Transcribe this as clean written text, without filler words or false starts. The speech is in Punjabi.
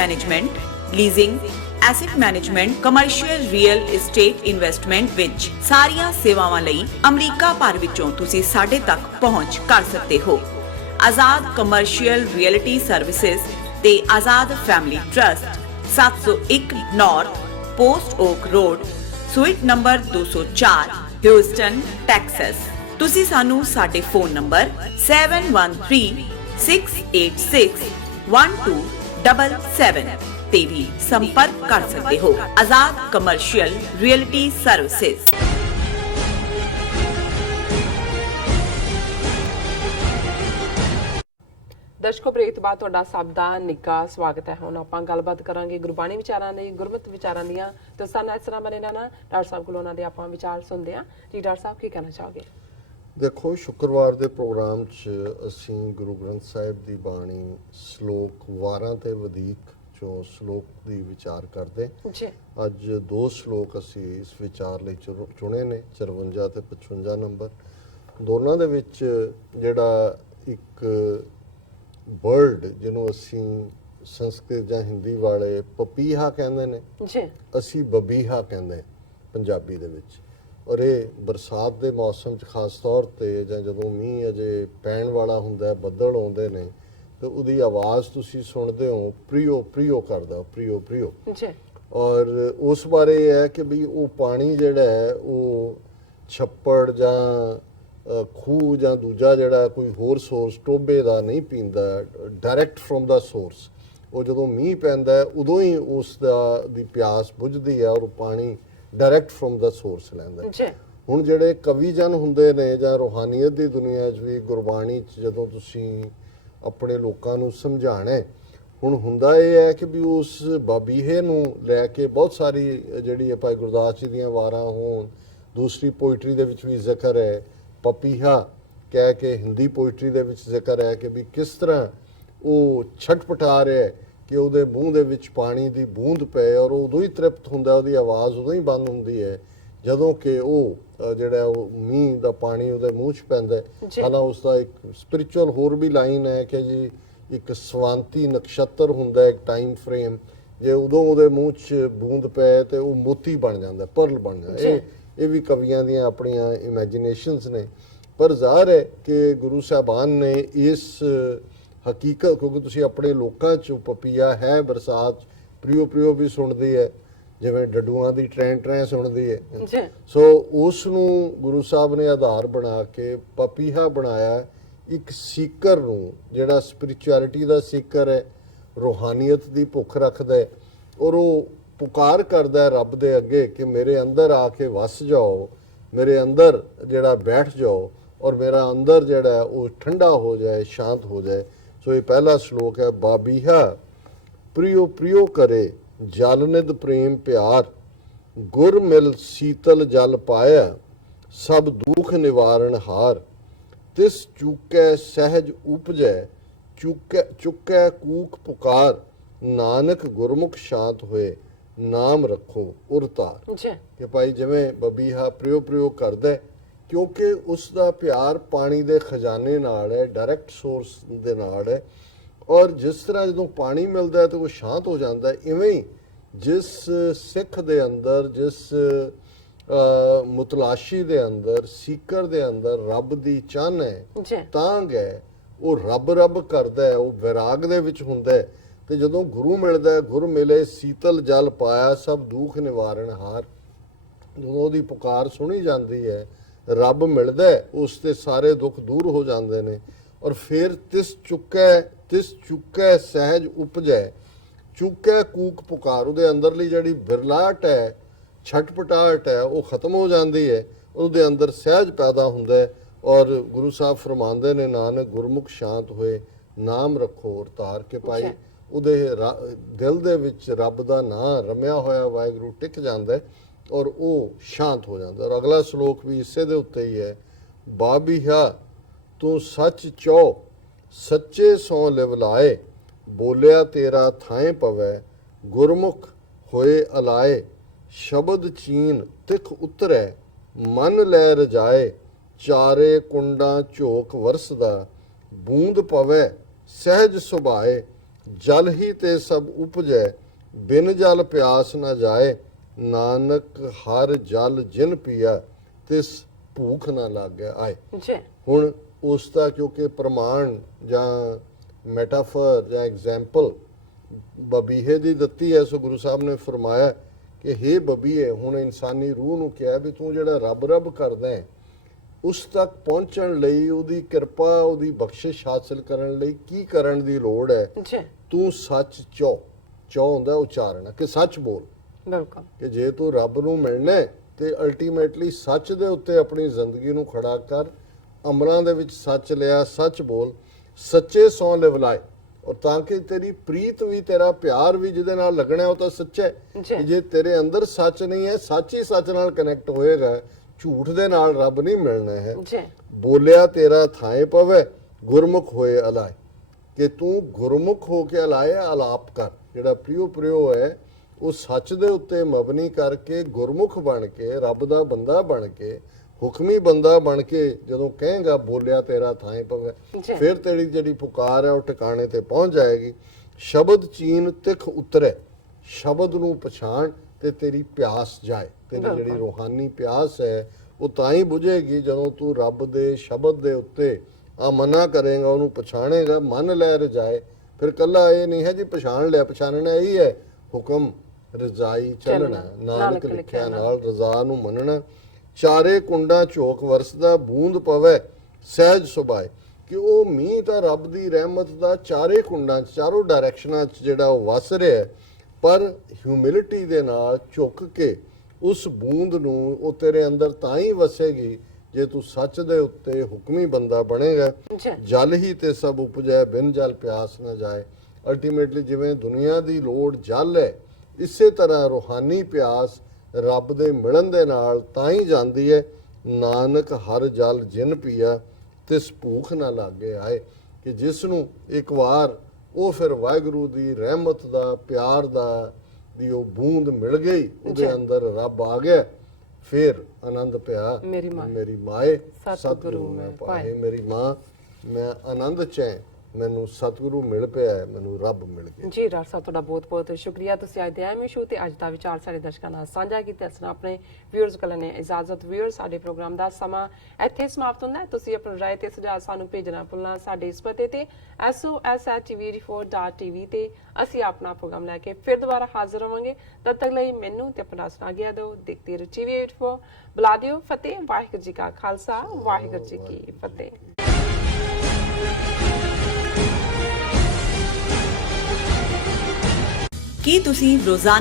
Management, leasing, asset management, commercial real estate investment ਵਿੱਚ ਸਾਰੀਆਂ ਸੇਵਾਵਾਂ ਲਈ ਅਮਰੀਕਾ ਭਰ ਵਿੱਚੋਂ ਤੁਸੀਂ ਸਾਡੇ ਤੱਕ ਪਹੁੰਚ ਕਰ ਸਕਦੇ ਹੋ। ਆਜ਼ਾਦ ਕਮਰਸ਼ੀਅਲ ਰੀਅਲਟੀ ਸਰਵਿਸਿਜ਼ ਤੇ Azad family trust, 701 north post oak road, suite number 204, Houston, Texas. ਤੁਸੀਂ ਸਾਨੂੰ ਸਾਡੇ ਫੋਨ ਨੰਬਰ 7136861277 ਤੇ ਵੀ ਸੰਪਰਕ ਕਰ ਸਕਦੇ ਹੋ। ਆਜ਼ਾਦ ਕਮਰਸ਼ੀਅਲ ਰੀਅਲਟੀ ਸਰਵਿਸਿਜ਼। ਦਰਸ਼ਕੋ, ਬ੍ਰੇਕ ਤੋਂ ਬਾਅਦ ਤੁਹਾਡਾ ਸਭ ਦਾ ਨਿੱਘਾ ਸਵਾਗਤ ਹੈ। ਹੁਣ ਆਪਾਂ ਗੱਲਬਾਤ ਕਰਾਂਗੇ ਗੁਰਬਾਣੀ ਵਿਚਾਰਾਂ ਦੀ, ਗੁਰਮਤ ਵਿਚਾਰਾਂ ਦੀਆਂ। ਤੇ ਸਾਨੂੰ ਇਸ ਤਰ੍ਹਾਂ ਬਣੇ ਨਾ ਡਾਕਟਰ ਸਾਹਿਬ ਕੋਲੋਂ ਉਹਨਾਂ ਦੇ ਆਪਾਂ ਵਿਚਾਰ ਸੁਣਦੇ ਹਾਂ। ਜੀ ਡਾਕਟਰ ਸਾਹਿਬ, ਕੀ ਕਹਿਣਾ ਚਾਹੋਗੇ? ਦੇਖੋ, ਸ਼ੁੱਕਰਵਾਰ ਦੇ ਪ੍ਰੋਗਰਾਮ 'ਚ ਅਸੀਂ ਗੁਰੂ ਗ੍ਰੰਥ ਸਾਹਿਬ ਦੀ ਬਾਣੀ ਸ਼ਲੋਕ ਵਾਰਾਂ ਤੇ ਵਧੀਕ ਚੋਂ ਸ਼ਲੋਕ ਦੀ ਵਿਚਾਰ ਕਰਦੇ। ਅੱਜ 2 ਸ਼ਲੋਕ ਅਸੀਂ ਇਸ ਵਿਚਾਰ ਲਈ ਚੁਣੇ ਨੇ, 54 ਤੇ 55 ਨੰਬਰ। ਦੋਨਾਂ ਦੇ ਵਿੱਚ ਜਿਹੜਾ ਇੱਕ ਵਰਡ ਜਿਹਨੂੰ ਅਸੀਂ ਸੰਸਕ੍ਰਿਤ ਜਾਂ ਹਿੰਦੀ ਵਾਲੇ ਪਪੀਹਾ ਕਹਿੰਦੇ ਨੇ, ਅਸੀਂ ਬਬੀਹਾ ਕਹਿੰਦੇ ਪੰਜਾਬੀ ਦੇ ਵਿੱਚ। ਔਰ ਇਹ ਬਰਸਾਤ ਦੇ ਮੌਸਮ 'ਚ ਖਾਸ ਤੌਰ 'ਤੇ ਜਾਂ ਜਦੋਂ ਮੀਂਹ ਅਜੇ ਪੈਣ ਵਾਲਾ ਹੁੰਦਾ, ਬੱਦਲ ਆਉਂਦੇ ਨੇ, ਤੇ ਉਹਦੀ ਆਵਾਜ਼ ਤੁਸੀਂ ਸੁਣਦੇ ਹੋ, ਪ੍ਰਿਯੋ ਪ੍ਰਿਯੋ ਕਰਦਾ, ਪ੍ਰਿਯੋ ਪ੍ਰਿਯੋ। ਔਰ ਉਸ ਬਾਰੇ ਇਹ ਹੈ ਕਿ ਵੀ ਉਹ ਪਾਣੀ ਜਿਹੜਾ ਹੈ ਉਹ ਛੱਪੜ ਜਾਂ ਖੂਹ ਜਾਂ ਦੂਜਾ ਜਿਹੜਾ ਕੋਈ ਹੋਰ ਸੋਰਸ ਟੋਬੇ ਦਾ ਨਹੀਂ ਪੀਂਦਾ, ਡਾਇਰੈਕਟ ਫਰੋਮ ਦਾ ਸੋਰਸ। ਉਹ ਜਦੋਂ ਮੀਂਹ ਪੈਂਦਾ ਉਦੋਂ ਹੀ ਉਸ ਦੀ ਪਿਆਸ ਬੁਝਦੀ ਹੈ ਔਰ ਉਹ ਪਾਣੀ ਡਾਇਰੈਕਟ ਫਰੋਮ ਦਾ ਸੋਰਸ ਲੈਂਦਾ। ਹੁਣ ਜਿਹੜੇ ਕਵੀ ਜਨ ਹੁੰਦੇ ਨੇ ਜਾਂ ਰੂਹਾਨੀਅਤ ਦੀ ਦੁਨੀਆ 'ਚ ਵੀ ਗੁਰਬਾਣੀ 'ਚ ਜਦੋਂ ਤੁਸੀਂ ਆਪਣੇ ਲੋਕਾਂ ਨੂੰ ਸਮਝਾਣਾ, ਹੁਣ ਹੁੰਦਾ ਇਹ ਹੈ ਕਿ ਵੀ ਉਸ ਬਾਬੀਹੇ ਨੂੰ ਲੈ ਕੇ ਬਹੁਤ ਸਾਰੀ ਜਿਹੜੀ ਭਾਈ ਗੁਰਦਾਸ ਜੀ ਦੀਆਂ ਵਾਰਾਂ ਹੋਣ, ਦੂਸਰੀ ਪੋਇਟਰੀ ਦੇ ਵਿੱਚ ਵੀ ਜ਼ਿਕਰ ਹੈ, ਪਪੀਹਾ ਕਹਿ ਕੇ ਹਿੰਦੀ ਪੋਇਟਰੀ ਦੇ ਵਿੱਚ ਜ਼ਿਕਰ ਹੈ ਕਿ ਵੀ ਕਿਸ ਤਰ੍ਹਾਂ ਉਹ ਛਟਪਟਾ ਰਿਹਾ ਕਿ ਉਹਦੇ ਮੂੰਹ ਦੇ ਵਿੱਚ ਪਾਣੀ ਦੀ ਬੂੰਦ ਪਏ ਔਰ ਉਹ ਉਦੋਂ ਹੀ ਤ੍ਰਿਪਤ ਹੁੰਦਾ, ਉਹਦੀ ਆਵਾਜ਼ ਉਦੋਂ ਹੀ ਬੰਦ ਹੁੰਦੀ ਹੈ ਜਦੋਂ ਕਿ ਉਹ ਜਿਹੜਾ ਉਹ ਮੀਂਹ ਦਾ ਪਾਣੀ ਉਹਦੇ ਮੂੰਹ 'ਚ ਪੈਂਦਾ। ਹਾਲਾਂ ਉਸ ਦਾ ਇੱਕ ਸਪਿਰਿਚੁਅਲ ਹੋਰ ਵੀ ਲਾਈਨ ਹੈ ਕਿ ਜੀ ਇੱਕ ਸਵਾਂਤੀ ਨਕਸ਼ਤਰ ਹੁੰਦਾ, ਇੱਕ ਟਾਈਮ ਫਰੇਮ, ਜੇ ਉਦੋਂ ਉਹਦੇ ਮੂੰਹ 'ਚ ਬੂੰਦ ਪਏ ਤੇ ਉਹ ਮੋਤੀ ਬਣ ਜਾਂਦਾ, ਪਰਲ ਬਣ ਜਾਂਦਾ। ਇਹ ਵੀ ਕਵੀਆਂ ਦੀਆਂ ਆਪਣੀਆਂ ਇਮੈਜੀਨੇਸ਼ਨਸ ਨੇ। ਪਰ ਜ਼ਾਹਰ ਹੈ ਕਿ ਗੁਰੂ ਸਾਹਿਬਾਨ ਨੇ ਇਸ ਹਕੀਕਤ, ਕਿਉਂਕਿ ਤੁਸੀਂ ਆਪਣੇ ਲੋਕਾਂ 'ਚ ਪਪੀਆ ਹੈ, ਬਰਸਾਤ ਪ੍ਰਿਯੋ ਪ੍ਰਿਯੋ ਵੀ ਸੁਣਦੀ ਹੈ, ਜਿਵੇਂ ਡੱਡੂਆਂ ਦੀ ਟ੍ਰੈਂ ਟ੍ਰੈਂ ਸੁਣਦੀ ਹੈ। ਸੋ ਉਸ ਨੂੰ ਗੁਰੂ ਸਾਹਿਬ ਨੇ ਆਧਾਰ ਬਣਾ ਕੇ ਪਪੀਹਾ ਬਣਾਇਆ, ਇੱਕ ਸੀਕਰ ਨੂੰ ਜਿਹੜਾ ਸਪਿਰਿਚੁਅਲਿਟੀ ਦਾ ਸੀਕਰ ਹੈ, ਰੂਹਾਨੀਅਤ ਦੀ ਭੁੱਖ ਰੱਖਦਾ ਹੈ ਔਰ ਉਹ ਪੁਕਾਰ ਕਰਦਾ ਹੈ ਰੱਬ ਦੇ ਅੱਗੇ ਕਿ ਮੇਰੇ ਅੰਦਰ ਆ ਕੇ ਵਸ ਜਾਓ, ਮੇਰੇ ਅੰਦਰ ਜਿਹੜਾ ਬੈਠ ਜਾਓ ਔਰ ਮੇਰਾ ਅੰਦਰ ਜਿਹੜਾ ਉਹ ਠੰਡਾ ਹੋ ਜਾਏ, ਸ਼ਾਂਤ ਹੋ ਜਾਏ। ਸੋ ਇਹ ਪਹਿਲਾ ਸ਼ਲੋਕ ਹੈ, ਬਾਬੀਹਾ ਪ੍ਰਿਯੋ ਪ੍ਰਿਯੋ ਕਰੇ ਜਲ ਨਿਧ ਪ੍ਰੇਮ ਪਿਆਰ, ਗੁਰ ਮਿਲ ਸੀਤਲ ਜਲ ਪਾਇਆ, ਸਭ ਦੁਖ ਨਿਵਾਰਨ ਹਾਰ, ਤਿਸ ਚੁਕੈ ਸਹਿਜ ਉਪਜੈ, ਚੁਕੈ ਕੂਕ ਪੁਕਾਰ, ਨਾਨਕ ਗੁਰਮੁਖ ਸ਼ਾਂਤ ਹੋਏ, ਨਾਮ ਰੱਖੋ ਉਰਤਾਰ। ਕਿ ਭਾਈ ਜਿਵੇਂ ਬਬੀਹਾ ਪ੍ਰਿਯੋ ਪ੍ਰਿਯੋ ਕਰਦਾ ਕਿਉਂਕਿ ਉਸ ਦਾ ਪਿਆਰ ਪਾਣੀ ਦੇ ਖਜ਼ਾਨੇ ਨਾਲ ਹੈ, ਡਾਇਰੈਕਟ ਸੋਰਸ ਦੇ ਨਾਲ ਹੈ। ਔਰ ਜਿਸ ਤਰ੍ਹਾਂ ਜਦੋਂ ਪਾਣੀ ਮਿਲਦਾ ਹੈ ਤਾਂ ਉਹ ਸ਼ਾਂਤ ਹੋ ਜਾਂਦਾ, ਇਵੇਂ ਹੀ ਜਿਸ ਸਿੱਖ ਦੇ ਅੰਦਰ, ਜਿਸ ਮੁਤਲਾਸ਼ੀ ਦੇ ਅੰਦਰ, ਸੀਕਰ ਦੇ ਅੰਦਰ ਰੱਬ ਦੀ ਚਾਹਨਾ ਹੈ, ਤਾਂਘ ਹੈ, ਉਹ ਰੱਬ ਰੱਬ ਕਰਦਾ ਹੈ, ਉਹ ਵਿਰਾਗ ਦੇ ਵਿੱਚ ਹੁੰਦਾ ਹੈ। ਤੇ ਜਦੋਂ ਗੁਰੂ ਮਿਲਦਾ ਹੈ, ਗੁਰ ਮਿਲੇ ਸੀਤਲ ਜਲ ਪਾਇਆ, ਸਭ ਦੁੱਖ ਨਿਵਾਰਨ ਹਾਰ, ਜਦੋਂ ਉਹਦੀ ਪੁਕਾਰ ਸੁਣੀ ਜਾਂਦੀ ਹੈ, ਰੱਬ ਮਿਲਦਾ, ਉਸ ਤੇ ਸਾਰੇ ਦੁੱਖ ਦੂਰ ਹੋ ਜਾਂਦੇ ਨੇ। ਔਰ ਫਿਰ ਤਿਸ ਚੁੱਕੈ ਸਹਿਜ ਉਪਜੈ, ਚੁੱਕੈ ਕੂਕ ਪੁਕਾਰ, ਉਹਦੇ ਅੰਦਰਲੀ ਜਿਹੜੀ ਬਿਰਲਾਹਟ ਹੈ, ਛਟਪਟਾਹਟ ਹੈ, ਉਹ ਖਤਮ ਹੋ ਜਾਂਦੀ ਹੈ, ਉਹਦੇ ਅੰਦਰ ਸਹਿਜ ਪੈਦਾ ਹੁੰਦਾ ਹੈ। ਔਰ ਗੁਰੂ ਸਾਹਿਬ ਫਰਮਾਉਂਦੇ ਨੇ, ਨਾਨਕ ਗੁਰਮੁਖ ਸ਼ਾਂਤ ਹੋਏ, ਨਾਮ ਰੱਖੋ ਔਰ ਤਾਰ। ਕੇ ਭਾਈ ਉਹਦੇ ਦਿਲ ਦੇ ਵਿੱਚ ਰੱਬ ਦਾ ਨਾਂ ਰਮਿਆ ਹੋਇਆ ਵਾਹਿਗੁਰੂ ਟਿਕ ਜਾਂਦਾ ਹੈ ਔਰ ਉਹ ਸ਼ਾਂਤ ਹੋ ਜਾਂਦਾ। ਔਰ ਅਗਲਾ ਸ਼ਲੋਕ ਵੀ ਇਸੇ ਦੇ ਉੱਤੇ ਹੀ ਹੈ, ਬਾਬੀਹਾ ਤੂੰ ਸੱਚ ਚੋ ਸੱਚੇ ਸੋ ਲਿਵਲਾਏ, ਬੋਲਿਆ ਤੇਰਾ ਥਾਂ ਪਵੈ, ਗੁਰਮੁਖ ਹੋਏ ਅਲਾਏ, ਸ਼ਬਦ ਚੀਨ ਤਿਖ ਉਤਰੈ, ਮਨ ਲੈ ਰਜਾਏ, ਚਾਰੇ ਕੁੰਡਾਂ ਝੋਕ ਵਰਸਦਾ, ਬੂੰਦ ਪਵੈ ਸਹਿਜ ਸੁਭਾਏ, ਜਲ ਹੀ ਤੇ ਸਭ ਉਪਜੈ ਬਿਨ ਜਲ ਪਿਆਸ ਨਾ ਜਾਏ ਨਾਨਕ ਹਰ ਜਲ ਜਿਨ ਪੀਆ ਤਿਸ ਭੂਖ ਨਾ ਲੱਗੈ ਆਏ। ਜੀ ਹੁਣ ਉਸ ਦਾ ਕਿਉਂਕਿ ਪ੍ਰਮਾਣ ਜਾਂ ਮੈਟਾਫਰ ਜਾਂ ਐਗਜ਼ਾਮਪਲ ਬਬੀਹੇ ਦੀ ਦਿੱਤੀ ਹੈ, ਸੋ ਗੁਰੂ ਸਾਹਿਬ ਨੇ ਫਰਮਾਇਆ ਕਿ ਹੇ ਬਬੀਏ, ਹੁਣ ਇਨਸਾਨੀ ਰੂਹ ਨੂੰ ਕਿਹਾ ਵੀ ਤੂੰ ਜਿਹੜਾ ਰੱਬ ਰੱਬ ਕਰਦਾ ਹੈ ਉਸ ਤੱਕ ਪਹੁੰਚਣ ਲਈ, ਉਹਦੀ ਕਿਰਪਾ, ਉਹਦੀ ਬਖਸ਼ਿਸ਼ ਹਾਸਲ ਕਰਨ ਲਈ ਕੀ ਕਰਨ ਦੀ ਲੋੜ ਹੈ? ਜੀ ਤੂੰ ਸੱਚ ਚੋ ਹੁੰਦਾ ਉਚਾਰਨ ਕਿ ਸੱਚ ਬੋਲ। ਬਿਲਕੁਲ ਕਿ ਜੇ ਤੂੰ ਰੱਬ ਨੂੰ ਮਿਲਣਾ ਹੈ ਤੇ ਅਲਟੀਮੇਟਲੀ ਸੱਚ ਦੇ ਉੱਤੇ ਆਪਣੀ ਜ਼ਿੰਦਗੀ ਨੂੰ ਖੜਾ ਕਰ, ਅਮਰਾਂ ਦੇ ਵਿੱਚ ਸੱਚ ਲਿਆ, ਸੱਚ ਬੋਲ, ਸੱਚੇ ਸੌ ਲਿਵਲਾਏ, ਔਰ ਤਾਂ ਕਿ ਤੇਰੀ ਪ੍ਰੀਤ ਵੀ, ਤੇਰਾ ਪਿਆਰ ਵੀ ਜਿਹਦੇ ਨਾਲ ਲੱਗਣਾ ਉਹ ਤਾਂ ਸੱਚਾ ਹੈ। ਕਿ ਜੇ ਤੇਰੇ ਅੰਦਰ ਸੱਚ ਨਹੀਂ ਹੈ, ਸੱਚ ਹੀ ਸੱਚ ਨਾਲ ਕਨੈਕਟ ਹੋਏਗਾ, ਝੂਠ ਦੇ ਨਾਲ ਰੱਬ ਨਹੀਂ ਮਿਲਣਾ ਹੈ। ਬੋਲਿਆ ਤੇਰਾ ਥਾਏ ਪਵੇ ਗੁਰਮੁਖ ਹੋਏ ਅਲਾਏ, ਕਿ ਤੂੰ ਗੁਰਮੁਖ ਹੋ ਕੇ ਅਲਾਏ ਅਲਾਪ ਕਰ, ਜਿਹੜਾ ਪ੍ਰਿਓ ਹੈ ਉਹ ਸੱਚ ਦੇ ਉੱਤੇ ਮਬਨੀ ਕਰਕੇ ਗੁਰਮੁਖ ਬਣ ਕੇ, ਰੱਬ ਦਾ ਬੰਦਾ ਬਣ ਕੇ, ਹੁਕਮੀ ਬੰਦਾ ਬਣ ਕੇ ਜਦੋਂ ਕਹੇਗਾ ਬੋਲਿਆ ਤੇਰਾ ਥਾਂ ਪਵੇ, ਫਿਰ ਤੇਰੀ ਜਿਹੜੀ ਪੁਕਾਰ ਹੈ ਉਹ ਟਿਕਾਣੇ ਤੇ ਪਹੁੰਚ ਜਾਏਗੀ। ਸ਼ਬਦ ਚੀਨ ਤਿਖ ਉਤਰੇ, ਸ਼ਬਦ ਨੂੰ ਪਛਾਣ ਤੇ ਤੇਰੀ ਪਿਆਸ ਜਾਏ। ਤੇਰੀ ਜਿਹੜੀ ਰੂਹਾਨੀ ਪਿਆਸ ਹੈ ਉਹ ਤਾਂ ਹੀ ਬੁਝੇਗੀ ਜਦੋਂ ਤੂੰ ਰੱਬ ਦੇ ਸ਼ਬਦ ਦੇ ਉੱਤੇ ਆ ਮਨਾ ਕਰੇਗਾ, ਉਹਨੂੰ ਪਛਾਣੇਗਾ, ਮਨ ਲੈ ਰਜਾਏ। ਫਿਰ ਕੱਲਾ ਇਹ ਨਹੀਂ ਹੈ ਜੀ ਪਛਾਣ ਲਿਆ, ਪਛਾਣਨਾ ਇਹੀ ਹੈ ਹੁਕਮ ਰਜ਼ਾਈ ਚੱਲਣਾ, ਨਾਨਕ ਲਿਖਿਆ ਨਾਲ ਰਜ਼ਾ ਨੂੰ ਮੰਨਣਾ। ਚਾਰੇ ਕੁੰਡਾਂ ਝੋਕ ਵਰਸਦਾ ਬੂੰਦ ਪਵੇ ਸਹਿਜ ਸੁਭਾਏ, ਕਿ ਉਹ ਮੀਂਹ ਤਾਂ ਰੱਬ ਦੀ ਰਹਿਮਤ ਦਾ ਚਾਰੇ ਕੁੰਡਾਂ 'ਚ, ਚਾਰੋਂ ਡਾਇਰੈਕਸ਼ਨਾਂ 'ਚ ਜਿਹੜਾ ਉਹ ਵਸ ਰਿਹਾ, ਪਰ ਹਿਊਮਿਲਿਟੀ ਦੇ ਨਾਲ ਝੁੱਕ ਕੇ ਉਸ ਬੂੰਦ ਨੂੰ, ਉਹ ਤੇਰੇ ਅੰਦਰ ਤਾਂ ਹੀ ਵਸੇਗੀ ਜੇ ਤੂੰ ਸੱਚ ਦੇ ਉੱਤੇ ਹੁਕਮੀ ਬੰਦਾ ਬਣੇਗਾ। ਜਲ ਹੀ ਤੇ ਸਭ ਉਪਜੈ ਬਿਨ ਜਲ ਪਿਆਸ ਨਾ ਜਾਏ। ਅਲਟੀਮੇਟਲੀ ਜਿਵੇਂ ਦੁਨੀਆ ਦੀ ਲੋੜ ਜਲ ਹੈ, ਇਸੇ ਤਰ੍ਹਾਂ ਰੂਹਾਨੀ ਪਿਆਸ ਰੱਬ ਦੇ ਮਿਲਣ ਦੇ ਨਾਲ ਤਾਂ ਹੀ ਜਾਂਦੀ ਹੈ। ਨਾਨਕ ਹਰ ਜਲ ਜਿਨ ਪੀਆ ਤਿਸ ਭੂਖ ਨਾ ਲਾਗੇ ਆਏ, ਕਿ ਜਿਸ ਨੂੰ ਇੱਕ ਵਾਰ ਉਹ ਫਿਰ ਵਾਹਿਗੁਰੂ ਦੀ ਰਹਿਮਤ ਦਾ, ਪਿਆਰ ਦਾ ਦੀ ਉਹ ਬੂੰਦ ਮਿਲ ਗਈ, ਉਹਦੇ ਅੰਦਰ ਰੱਬ ਆ ਗਿਆ, ਫਿਰ ਆਨੰਦ ਪਿਆ ਮੇਰੀ ਮਾਏ ਸਤਿਗੁਰੂ ਮੈਂ ਪਾਏ। ਮੇਰੀ ਮਾਂ, ਮੈਂ ਆਨੰਦ ਚ ਮੈਨੂੰ ਸਤਿਗੁਰੂ ਮਿਲ ਪਿਆ ਹੈ, ਮੈਨੂੰ ਰੱਬ ਮਿਲ ਗਿਆ। ਜੀ ਡਾਕਟਰ ਸਾਹਿਬ ਤੁਹਾਡਾ ਬਹੁਤ ਬਹੁਤ ਸ਼ੁਕਰੀਆ, ਤੁਸੀਂ ਅੱਜ ਦੇ ਐਮਏ ਸ਼ੋ ਤੇ ਅੱਜ ਦਾ ਵਿਚਾਰ ਸਾਡੇ ਦਰਸ਼ਕਾਂ ਨਾਲ ਸਾਂਝਾ ਕੀਤਾ। ਇਸ ਨਾਲ ਆਪਣੇ ਵਿਊਅਰਸ ਕੋਲ ਨੇ ਇਜਾਜ਼ਤ। ਵਿਊਅਰਸ, ਸਾਡੇ ਪ੍ਰੋਗਰਾਮ ਦਾ ਸਮਾਂ ਇੱਥੇ ਸਮਾਪਤ ਹੁੰਦਾ ਹੈ। ਤੁਸੀਂ ਆਪਣੀ ਰਾਏ ਤੇ ਸੁਝਾਅ ਸਾਨੂੰ ਭੇਜਣਾ ਭੁੱਲਣਾ ਸਾਡੇ ਇਸ ਪਤੇ ਤੇ SOS@tv4.tv ਤੇ। ਅਸੀਂ ਆਪਣਾ ਪ੍ਰੋਗਰਾਮ ਲੈ ਕੇ ਫਿਰ ਦੁਬਾਰਾ ਹਾਜ਼ਰ ਹੋਵਾਂਗੇ। ਤਦ ਤੱਕ ਲਈ ਮੈਨੂੰ ਤੇ ਆਪਣਾ ਸੁਣਾ ਗਿਆ ਦਿਓ। ਦੇਖਦੇ ਰਹੋ TV4। ਬੁਲਾ ਦਿਓ ਫਤਿਹ। ਵਾਹਿਗੁਰੂ ਜੀ ਕਾ ਖਾਲਸਾ, ਵਾਹਿਗੁਰੂ ਜੀ ਕੀ ਫਤਿਹ। ਕੀ ਤੁਸੀਂ ਰੋਜ਼ਾਨਾ